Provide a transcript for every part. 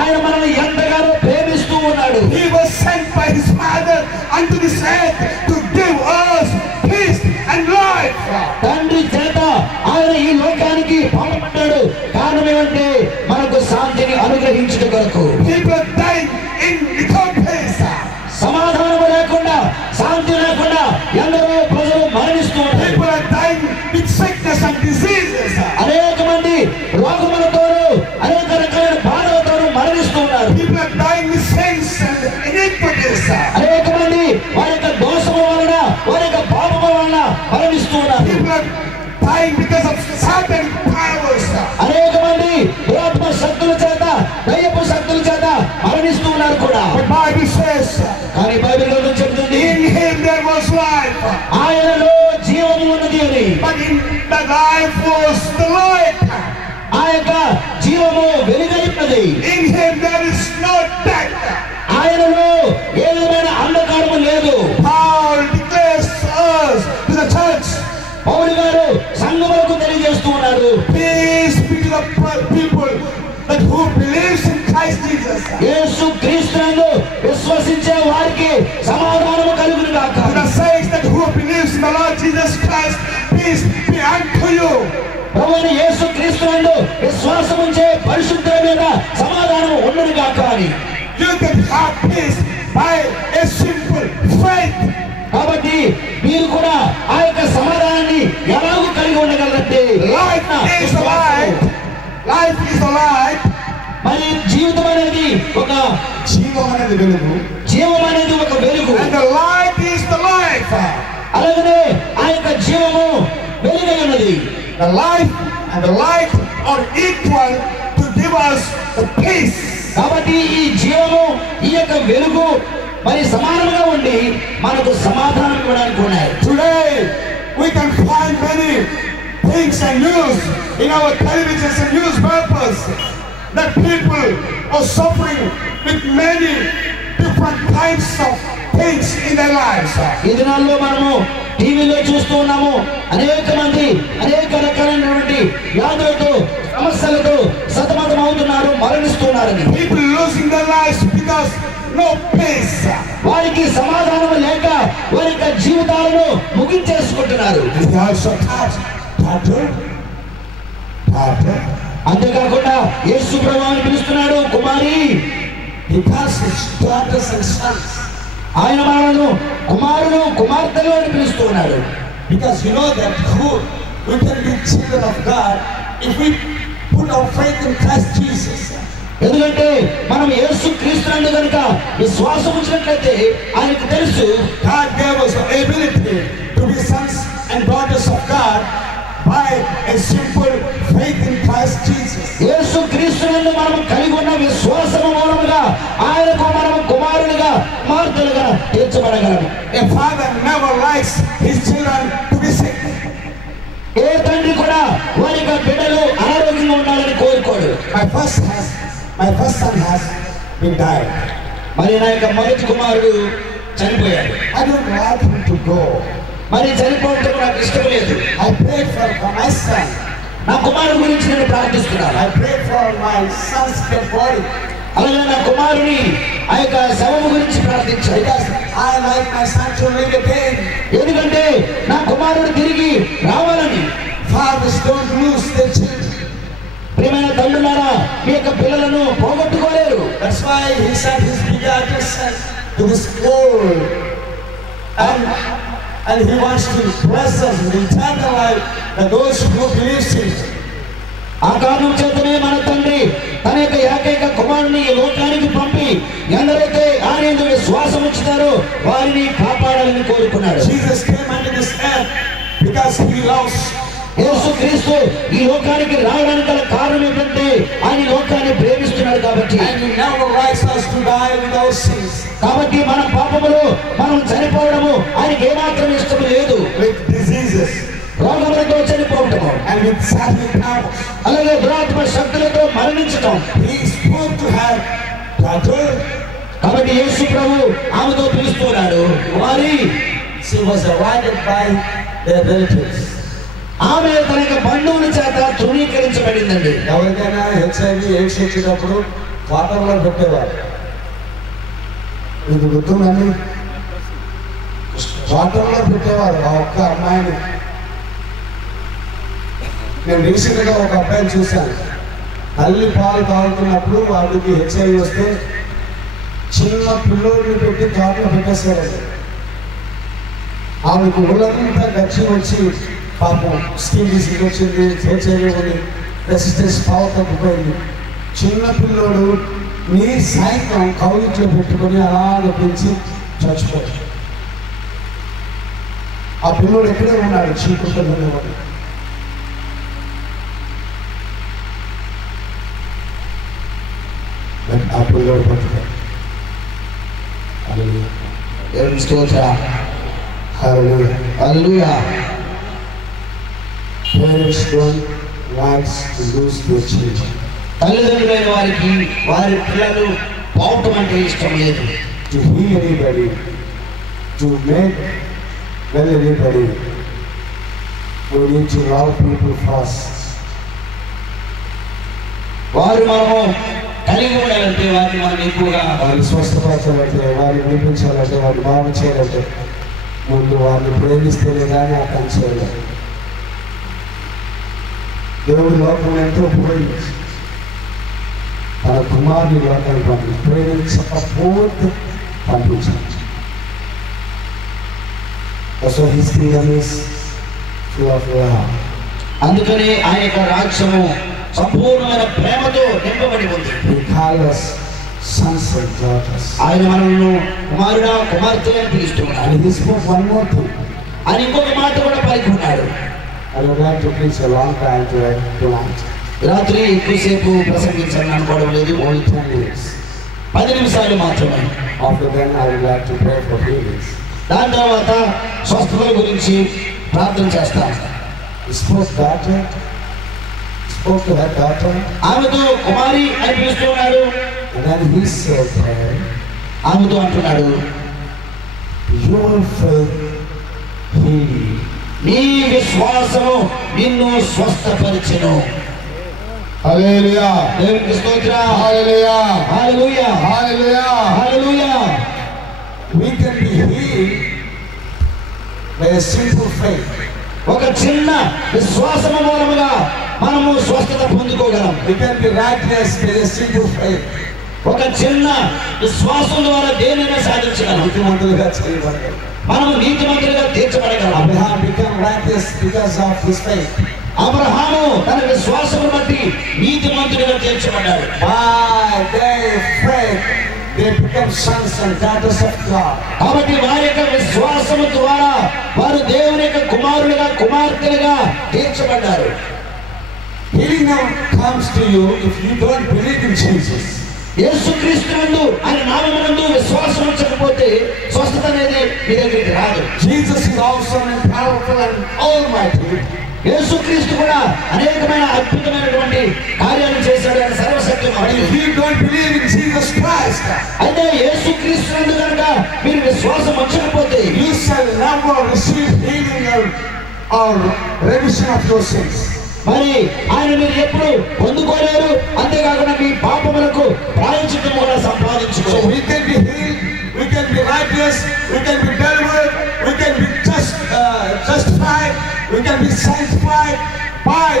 ఆయన మనల్ని ఎంతగానో ప్రేమిస్తూ ఉన్నాడు. He was sent by his Father unto this earth to give us peace and life. తండ్రి చేత ఆయన ఈ లోకానికి పంపబడ్డాడు. కారణం ఏమంటే మనకు శాంతిని అనుగ్రహించుట కొరకు. People dying in without peace. సమాధానం లేకుండా, శాంతి లేకుండా ఎందరో ప్రజలు మరణిస్తూ ఉన్నారు. People are dying with sickness and diseases. అనేక మంది రోగములతోనూ అనేక రకాలైన బాధలతోనూ మరణిస్తూ ఉన్నారు. People are dying with sins and iniquities. అనేక మంది వారి యొక్క దోషము వలన, వారి యొక్క పాపము వలన మరణిస్తూ ఉన్నారు. People are dying because of satanic powers. అనేక మంది దురాత్మ శక్తుల చేత, దయ్యపు శక్తుల చేత మరణిస్తూ ఉన్నారు కూడా. But Bible says, కానీ బైబిల్ గ్రంథం చెబుతుంది, in him there was life. ఆయనలో జీవము ఉన్నది అని. But in the life was the light. ఆ యొక్క జీవము వెలుగైనది. In him there is no death. ఆయనలో ఏ విధమైన అంధకారము లేదు. Paul declares us to the church, పౌలు గారు సంఘములకు తెలియజేస్తూ ఉన్నారు, peace be to the people that who believes in Christ Jesus. యేసు క్రీస్తునందు విశ్వసించే వారికి సమాధానము కలుగును గాక. To the saints that who believes in the Lord Jesus Christ, peace be unto you. ప్రభువైన యేసు క్రీస్తునందు విశ్వాసం ఉంచే పరిశుద్ధుల మీద సమాధానము ఉండును గాక అని. You can have peace by a simple faith. కాబట్టి మీరు కూడా ఆ యొక్క సమాధానాన్ని ఎలాగూ కలిగి ఉండగలరంటే, Life is the light. Life is the light. మరి జీవితం అనేది ఒక జీవం అనేది వెలుగు. జీవం అనేది ఒక వెలుగు. And the light is the life. అలాగనే ఆ యొక్క జీవము వెలుగై ఉన్నది. The life and the light are equal to give us the peace. కాబట్టి ఈ జీవము, ఈ యొక్క వెలుగు మరి సమానంగా ఉండి మనకు సమాధానం ఇవ్వడానికి ఉన్నాయి. Today we can find many things and news in our televisions and newspapers that people are suffering with many different kinds of things in their lives. ఈ దినాల్లో మనము టీవీలో చూస్తూ ఉన్నాము, అనేక మంది అనేక రకాలైనటువంటి వ్యాధులతో, సమస్యలతో సతమతం అవుతున్నారు, మరణిస్తున్నారని. People losing their lives because no peace. వారికి సమాధానం లేక వారి యొక్క జీవితాలను ముగించేసుకుంటున్నారు. And he also touched daughter. అంతేకాకుండా యేసు ప్రభువుని పిలుస్తున్నాడు కుమారి. He touched his daughters and sons. ఆయన మనను కుమారుడు, కుమార్తెలు అని పిలుస్తున్నాడు. Because you know that we can be children of God if we put our faith in Christ Jesus. ఎందుకంటే మనం యేసు క్రీస్తునందు కనుక విశ్వాసం ఉంచినట్లయితే ఆయనకు తెలుసు God gave us the ability to be sons and daughters of God by a simple faith in Christ Jesus. యేసు క్రీస్తునందు మనం కలిగి ఉన్న విశ్వాసము మూలముగా ఆయనకు మనము కుమారులుగా, కుమార్తెలుగా తీర్చబడగలము. A father never likes his children to be sick. ఏ తండ్రి కూడా వారి యొక్క బిడ్డలు అనారోగ్యంగా ఉండాలని కోరుకోడు. My first son has been died. మరి నా యొక్క మొదటి కుమారుడు చనిపోయాడు. I don't want him to go. మరి చనిపోవటం నాకు ఇష్టం లేదు. I prayed for my son. నా కుమారుడు గురించి నేను ప్రార్థిస్తున్నాను. I prayed for my son's dead body. అలాగే నా కుమారుని ఆ యొక్క శవము గురించి ప్రార్థించాను. Because I like my son to live again. ఎందుకంటే నా కుమారుడు తిరిగి రావాలని. Fathers don't lose their children. ప్రియమైన తండ్రులారా, మీ యొక్క పిల్లలను పోగొట్టుకోలేరు. That's why he sent his begotten son to this world. And he wants to bless us with eternal life and those who believe in him. ఆ కారణం చేతనే మన తండ్రి తన యొక్క ఏకైక కుమారుని ఈ లోకానికి పంపి ఎందరైతే ఆయన విశ్వాసం ఉంచుతారో వారిని కాపాడాలని కోరుకున్నాడు. Jesus came unto this earth because he loves. యేసు క్రీస్తు ఈ లోకానికి రావడానికి గల కారణం ఏంటంటే ఆయన లోకాన్ని ప్రేమిస్తున్నాడు కాబట్టి. And he never likes us to die without sins. కాబట్టి మన పాపములు మనం చనిపోవడము ఆయనకి ఏమాత్రం ఇష్టం లేదు. With diseases. రోగములతో చనిపోవటము. And with satanic powers. అలాగే దురాత్మ శక్తులతో మరణించటం. He is supposed to have daughter. కాబట్టి యేసు ప్రభు ఆమెతో పిలుస్తున్నాడు, కుమారి. She was avoided by their relatives. ఆమె తన యొక్క బంధువుల చేత తృణీకరించబడిందండి. ఎవరికైనా HIV AIDS వచ్చినప్పుడు క్వార్టర్లో పెట్టేవారు. ఇది గుర్తుందని క్వార్టర్లో పెట్టేవారు ఆ ఒక్క అమ్మాయిని. నేను రీసెంట్గా ఒక అబ్బాయిని చూశాను. తల్లి పాలు తాగుతున్నప్పుడు వాడికి HIV వస్తే చిన్న పిల్లోడిని పెట్టి తోటలో పెట్టేశారండి. ఆమెకు ఊళ్ళంతా గచ్చి వచ్చి పాపం స్కిన్ డిసీజ్ వచ్చింది, HIV ఉంది, రెసిస్టెన్స్ పవర్ తగ్గిపోయింది. చిన్న పిల్లోడు నీ సాయంత్రం కౌలిట్లో పెట్టుకొని అలాగ పెంచి చచ్చిపోయాడు. ఆ పిల్లోడు ఎక్కడే ఉన్నాడు, చీకుట్లోనే ఉన్నాడు. ఆ పిల్లోడు బతుకాడు. దేవుని స్తోత్రం. హల్లెలూయా. Parents don't like to lose their children. తల్లిదండ్రులైన వారికి వారి పిల్లలు పోవటం అంటే ఇష్టం లేదు. To heal anybody, to make well anybody, we need to love people first. వారు మనము కలిగి ఉండాలంటే వారిని మనం ఎక్కువగా వారిని స్వస్థపరచాలంటే, వారిని వినిపించాలంటే, వారిని బాగు చేయాలంటే ముందు వారిని ప్రేమిస్తేనే కానీ ఆ పని చేయలేదు. దేవుడి లోకం ఎంతో ప్రేమించి తన కుమారుని లోకాన్ని పంపించి ప్రేమించకపోతే పంపించాలి. His kingdom is full of love. అందుకని ఆయన యొక్క రాజ్యము సంపూర్ణమైన ప్రేమతో నింపబడి ఉంది. He called us sons and daughters. ఆయన మనల్ని కుమారుడా కుమార్తె అని పిలుస్తున్నాడు. And he spoke one more thing. ఆయన ఇంకొక మాట కూడా పలుకున్నాడు. I would like to preach a long time tonight. రాత్రి ఎక్కువసేపు ప్రసంగించాలని అనుకోవడం లేదు. Only 10 minutes. 10 నిమిషాలు మాత్రమే. After then I would like to pray for healings. దాని తర్వాత స్వస్థతల గురించి ప్రార్థన చేస్తాం. He spoke daughter. Spoke to her daughter. ఆమెతో కుమారి అని పిలుస్తున్నాడు. And then he said, ఆమెతో అంటున్నాడు, your faith healed you. నీ విశ్వాసము నిన్ను స్వస్థపరిచెను. Hallelujah. దేవునికి స్తోత్రం. Hallelujah. Hallelujah. Hallelujah. Hallelujah. We can be healed by a simple faith. ఒక చిన్న విశ్వాసము మూలముగా మనము స్వస్థత పొందుకోగలం. We can be righteous by a simple faith. ఒక చిన్న విశ్వాసం ద్వారా దేనిని సాధించగలం. నీతిమంతులుగా చేయబడగలం. మనము నీతిమంతులుగా తీర్చబడగలం. Abraham became righteous because of his faith. Abraham తన విశ్వాసమును బట్టి నీతిమంతుడిగా తీర్చబడ్డాడు. By their faith they become sons and daughters of God. కాబట్టి వారి యొక్క విశ్వాసము ద్వారా వారు దేవుని యొక్క కుమారులుగా కుమార్తెలుగా తీర్చబడ్డారు. Healing now comes to you if you don't believe in Jesus. యేసుక్రీస్తునందు ఆయన నామమునందు విశ్వాసం ఉంచకపోతే స్వస్థత అనేది మీ దగ్గరికి రాదు. Jesus is awesome and powerful and almighty. యేసుక్రీస్తు కూడా అనేకమైన అద్భుతమైనటువంటి కార్యాలు చేశాడు. ఆయన సర్వశక్తిమంతుడు. If you don't believe in Jesus Christ, అయితే యేసుక్రీస్తునందు కనుక మీరు విశ్వాసం ఉంచకపోతే you shall never receive healing or remission of your sins. మరి ఆయన మీరు ఎప్పుడు పొందుకోలేరు. అంతేకాకుండా మీ పాపములకు ప్రాయశ్చిత్తం కూడా సంపాదించుకోరు. So we can be healed, we can be righteous, we can be delivered, we can be justified, we can be sanctified by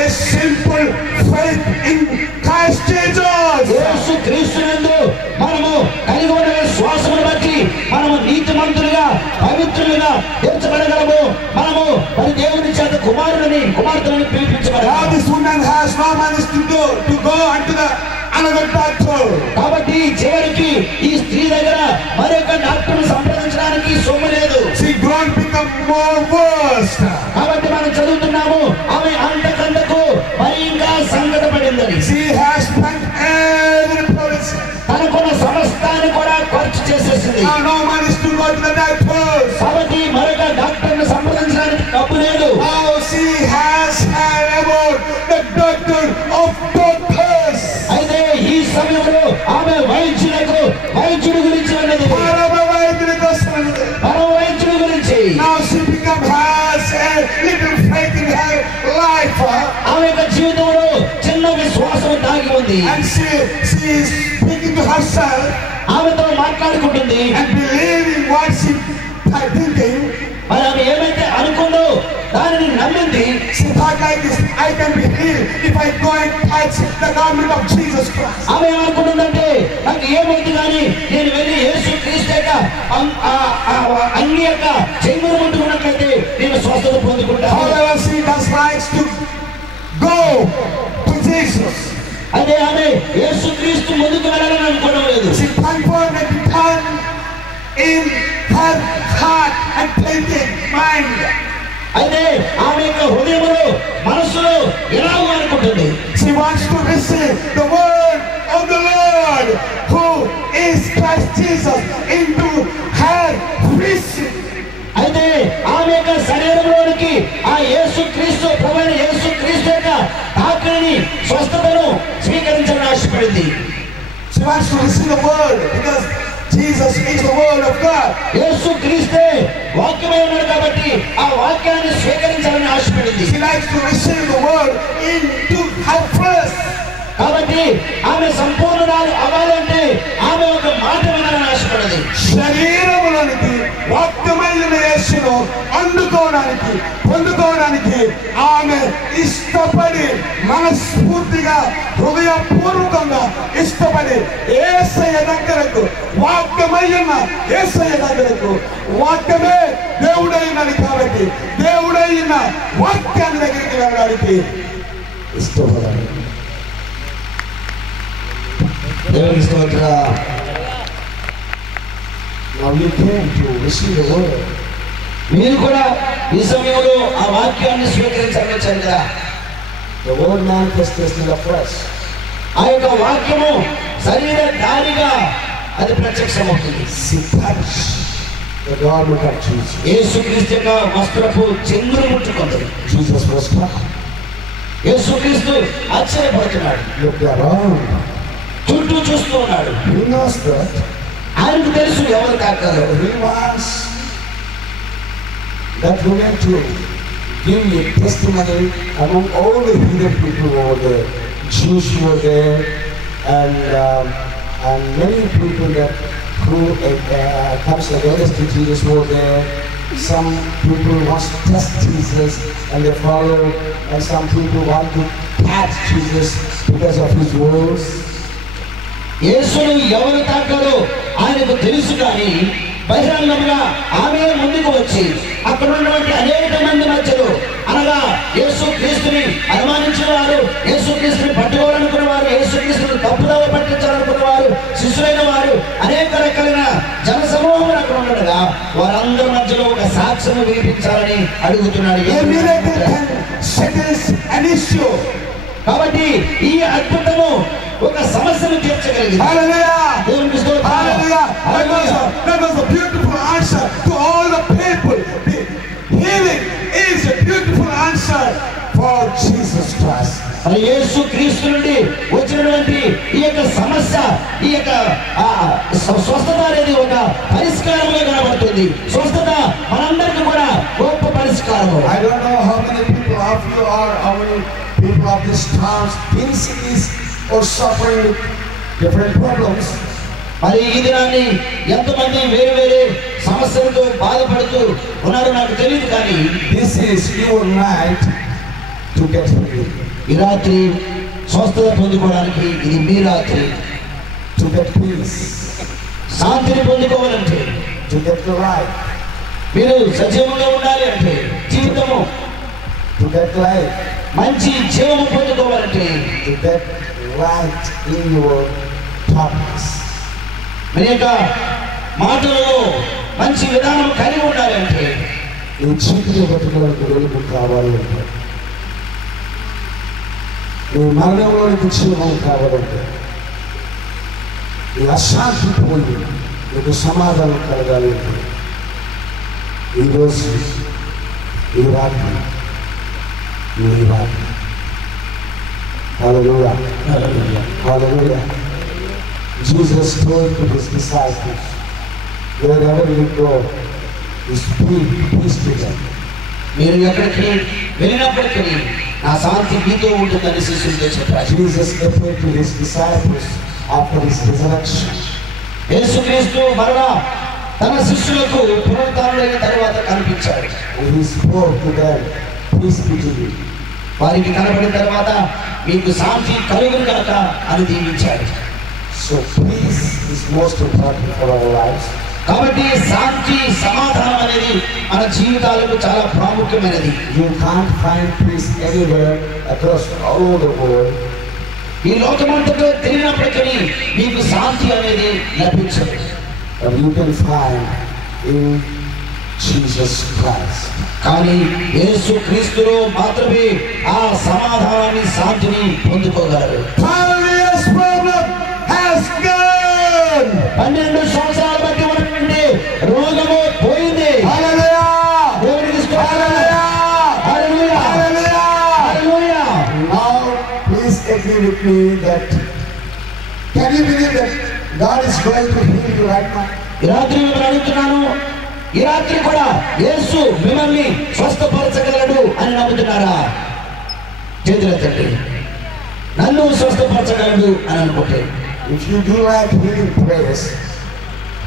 a simple faith in Christ Jesus. యేసుక్రీస్తునందు మనము కలిగి ఉన్న విశ్వాసమును బట్టి మనము నీతిమంతులుగా పవిత్రులుగా తీర్చబడగలము. మనము మరి దేవుని చేత కుమారులని కుమార్తెలను పిలిపించబడాలి. Now this woman has no money to go unto the another doctor. కాబట్టి చివరికి ఈ స్త్రీ దగ్గర మరొక డాక్టర్ను సంప్రదించడానికి సొమ్ము లేదు. She grown become more worse. కాబట్టి మనం చదువుతున్నాము ఆమె అంతకంతకు మరి ఇంకా సంకట పడిందని. She has spent every policy. తనకున్న సమస్తాన్ని కూడా ఖర్చు చేసేసింది. Now no money to go to the doctors. కాబట్టి మరొక డాక్టర్ను సంప్రదించడానికి డబ్బు లేదు. Now she has had about the doctor of doctors. అయితే ఈ సమయంలో ఆమె వైద్యుడి గురించి అన్నది. పరమ వైద్యుడి గురించి. Now she has a little faith in her life. ఆమె యొక్క జీవితంలో చిన్న విశ్వాసం దాగి ఉంది. And she she is speaking to herself ఆమెతో మాట్లాడుకుంటుంది. and believing what she thinking. మరి ఆమె ఏమైతే అనుకుందో దానిని నమ్మింది. She thought like this, I can be healed if I go and touch the garment of Jesus Christ. ఆమె ఏమనుకుంటుందంటే నాకు ఏమైంది కానీ నేను వెళ్ళి యేసు క్రీస్తు యొక్క అంగి యొక్క చెంగును ముట్టుకున్నట్లయితే నేను స్వస్థత పొందుకుంటాను. However, she does right to go to Jesus. అదే ఆమె యేసు క్రీస్తు ముందుకు వెళ్ళాలని అనుకోవడం లేదు. She confirmed and turned in her heart and thinking mind. అయితే ఆమె యొక్క హృదయంలో మనసులో ఎలా అనుకుంటుంది. She wants to receive the word of the Lord who is Christ Jesus into her vision. అయితే ఆమె యొక్క శరీరంలోనికి ఆ యేసు క్రీస్తు ప్రభువైన యేసు క్రీస్తు యొక్క తాకిడిని స్వస్థతను స్వీకరించాలని ఆశపడింది. She wants to receive the word because Jesus is the word of God. యేసు క్రీస్తే వాక్యమై ఉన్నాడు కాబట్టి ఆ వాక్యాన్ని స్వీకరించాలని ఆశపడింది. She likes to receive the word into her flesh. కాబట్టి ఆమె సంపూర్ణురాలు అవ్వాలంటే ఆమె ఒక మాట వినాలని ఆశపడింది. శరీరములోనికి వాక్యమైన యేసును అందుకోవడానికి పొందుకోవడానికి ఆమె ఇష్టపడి మనస్ఫూర్తిగా హృదయపూర్వకంగా ఇష్టపడి యేసయ్య దగ్గరకు వాక్యమైన యేసయ్య దగ్గరకు వాక్యమే దేవుడైనది కాబట్టి దేవుడైన వాక్యాన్ని దగ్గరికి వెళ్ళడానికి ఇష్టపడాలి. దేవుని స్తోత్రం. Now you came to receive the word. మీరు కూడా ఈ సమయంలో ఆ వాక్యాన్ని స్వీకరించాలని వచ్చారు కదా. The word manifested in the flesh. ఆ యొక్క వాక్యము శరీరధారిగా అది ప్రత్యక్షమవుతుంది. She touched the garment of Jesus. యేసుక్రీస్తు యొక్క వస్త్రపు చెంగును ముట్టుకుంది. Jesus was struck. యేసుక్రీస్తు ఆశ్చర్యపడుతున్నాడు. Looked around. చుట్టూ చూస్తూ ఉన్నాడు. He knows that. ఆయనకు తెలుసు ఎవరు తాకారో. He wants that woman to give a testimony among all the heathen people over there. Jews were there, and many people that who comes against Jesus were there. Some people want to test Jesus and they follow, and some people want to catch Jesus because of his words. యేసును ఎవరు తాకారో ఆయనకు తెలుసు కానీ బహిరంగంగా ఆమె ముందుకు వచ్చి అక్కడ ఉన్నటువంటి అనేక మంది మధ్యలో అనగా యేసు క్రీస్తుని అనుమానించిన వారు, యేసు క్రీస్తుని పట్టుకోవాలనుకున్న వారు, యేసు క్రీస్తుని తప్పుదోవ పట్టించాలనుకున్న వారు, శిష్యులైన వారు అనేక రకాలైన జన సమూహం అక్కడ ఉండగా వారందరి మధ్యలో ఒక సాక్ష్యం వినిపించాలని అడుగుతున్నాడు. కాబట్టి ఈ అద్భుతము ఒక సమస్యను తీర్చగలిగింది. దేవునికి స్తోత్రం. That was a beautiful answer to all the people. The healing is a beautiful answer for Jesus Christ. మరి యేసు క్రీస్తు నుండి వచ్చినటువంటి ఈ యొక్క సమస్య, ఈ యొక్క స్వస్థత అనేది ఒక పరిష్కారంగా కనబడుతుంది. స్వస్థత మనందరికీ కూడా గొప్ప పరిష్కారం. I don't know how many people of you are, how many people of this town in cities or suffering with different problems. మరి ఈ దినాన్ని ఎంతమంది వేరు వేరే సమస్యలతో బాధపడుతూ ఉన్నారో నాకు తెలియదు కానీ this is your night to get healed. ఈ రాత్రి స్వస్థత పొందుకోవడానికి ఇది మీ రాత్రి. To get peace, శాంతిని పొందుకోవాలంటే, to get the life, మీరు సజీవంగా ఉండాలి అంటే, జీవితము to get life, మంచి జీవము పొందుకోవాలంటే, to get light in your thoughts. మీ యొక్క మాటలలో మంచి విధానం కలిగి ఉండాలి అంటే, నీ చీకటి బతుకులకు వెలుగు కావాలి అంటే, నీ మరణంలోనికి జీవం కావాలంటే, నీ అశాంతి పోయి నీకు సమాధానం కలగాలి అంటే ఈరోజు ఈ రాత్రి ఈ రాత్రి హల్లెలూయా హల్లెలూయా. Jesus told to his disciples, wherever you go, speak peace to them. మీరు ఎక్కడికి వెళ్ళినప్పటికీ నా శాంతి మీతో ఉంటుందని శిష్యులతో చెప్పారు. Jesus appeared to his disciples after his resurrection. యేసుక్రీస్తు మరలా తన శిష్యులకు పునరుత్థానుడైన తరువాత కనిపించాడు. And he spoke to them, peace be to you. వారికి కనబడిన తర్వాత మీకు శాంతి కలుగును గాక అని దీవించాడు. So peace is most important for our lives. కాబట్టి శాంతి సమాధానం అనేది మన జీవితాలకు చాలా ప్రాముఖ్యమైనది. You can't find peace anywhere across all over the world. ఈ లోకమంతటా తిరిగినప్పటికీ మీకు శాంతి అనేది లభించదు. But you can find in Jesus Christ. కానీ యేసు క్రీస్తులో మాత్రమే ఆ సమాధానాన్ని శాంతిని పొందుకోగలరు. 12 years problem has gone. 12 సంవత్సరాల బట్టి ఉన్నటువంటి రోగము పోయింది. Hallelujah. దేవునికి స్తోత్రం. Hallelujah. Hallelujah. Hallelujah. Hallelujah. Now please agree with me that can you believe that God is going to heal you right now? ఈ రాత్రి మిమ్మల్ని అడుగుతున్నాను, ఈ రాత్రి కూడా యేసు మిమ్మల్ని స్వస్థపరచగలడు అని నమ్ముతున్నారా? చేతులెత్తండి. నన్ను స్వస్థపరచగలడు అని అనుకుంటే. If you do like healing prayers,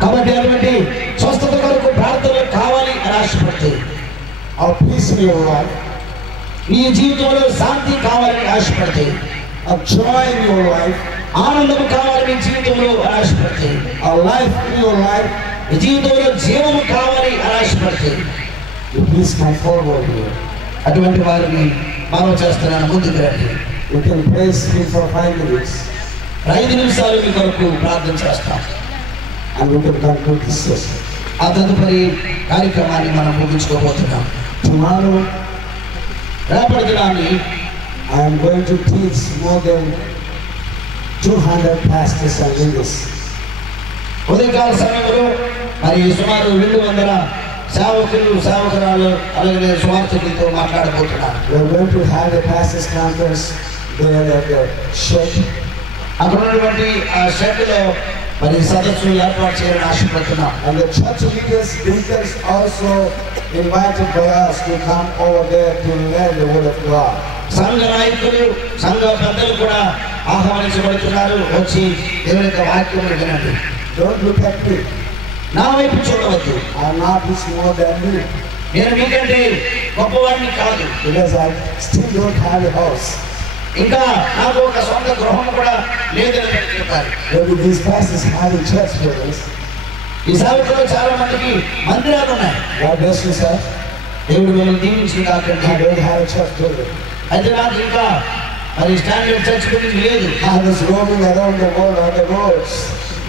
కాబట్టి అటువంటి స్వస్థత కొరకు ప్రార్థనలు కావాలి అని ఆశపడితే, or peace in your life, నీ జీవితంలో శాంతి కావాలని ఆశపడితే, or joy in your life, ఆనందం కావాలి నీ జీవితంలో అని ఆశపడితే, or life in your life, నీ జీవితంలో జీవము కావాలి అని ఆశపడితే, you please come forward here. అటువంటి వారిని మనం చేస్తున్నాను, ముందుకు రండి. You can pray 3 or 5 minutes 5 నిమిషాలు మీ కొరకు ప్రార్థన చేస్తాం. and we can conclude this session. ఆ తదుపరి కార్యక్రమాన్ని మనం ముగించుకోబోతున్నాం. Tomorrow రేపటి దినాన్ని I am going to teach more than 200 pastors and leaders. ఉదయకాల సమయంలో మరి సుమారు 200 సేవకులు సేవకురాలు అలాగే సువార్థకులతో మాట్లాడబోతున్నారు. We are going to have a pastors conference there at the shed. అక్కడ ఉన్నటువంటి ఆ షెడ్లో మరి సదస్సులు ఏర్పాటు చేయాలని ఆశపడుతున్నాం. And the church leaders, deacons also invited by us to come over there to learn the word of God. సంఘ నాయకులు సంఘ పెద్దలు కూడా ఆహ్వానించబడుతున్నారు. వచ్చి దేవుని యొక్క వాక్యములు వినండి. Don't look at me. నా వైపు చూడవద్దు. I am not much more than you నేను మీకంటే గొప్పవాడిని కాదు. because I still don't have a house. ఇంకా నాకు ఒక సొంత గృహం కూడా లేదని చెప్తారు. Maybe these pastors have a church buildings. ఈ సేవకులు చాలా మందికి మందిరాలు ఉన్నాయి. God bless you, sir. దేవుడు మిమ్మల్ని దీవించి కాకండి. I don't have a church building. అయితే నాకు ఇంకా మరి స్టాండర్డ్ చర్చ్ బిల్డింగ్ లేదు. I was roaming around the world on the roads.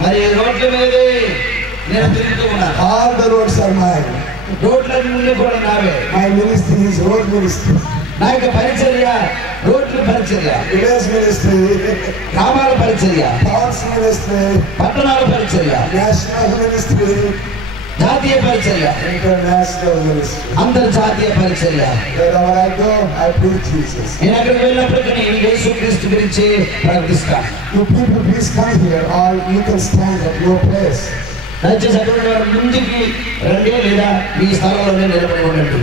మరి రోడ్ల మీదే నేను తిరుగుతూ ఉన్నాను. All the roads are mine. రోడ్లన్నీ ముందు కూడా నావే. My ministry is road ministry. నా యొక్క పరిచర్య రోడ్ల పరిచర్య, Village ministry, గ్రామాల పరిచర్య, towns ministry, పట్టణాల పరిచర్య, national ministry, జాతీయ పరిచర్య, international ministry. అంతర్జాతీయ పరిచర్య. Wherever I go, I preach Jesus. నేను అక్కడికి వెళ్ళినప్పటికీ నేను యేసుక్రీస్తు గురించి ప్రకటిస్తాను. You people please come here or you can stand at your place. దయచేసి అటువంటి వారు ముందుకి రండి లేదా మీ స్థలంలోనే నిలబడి ఉండండి.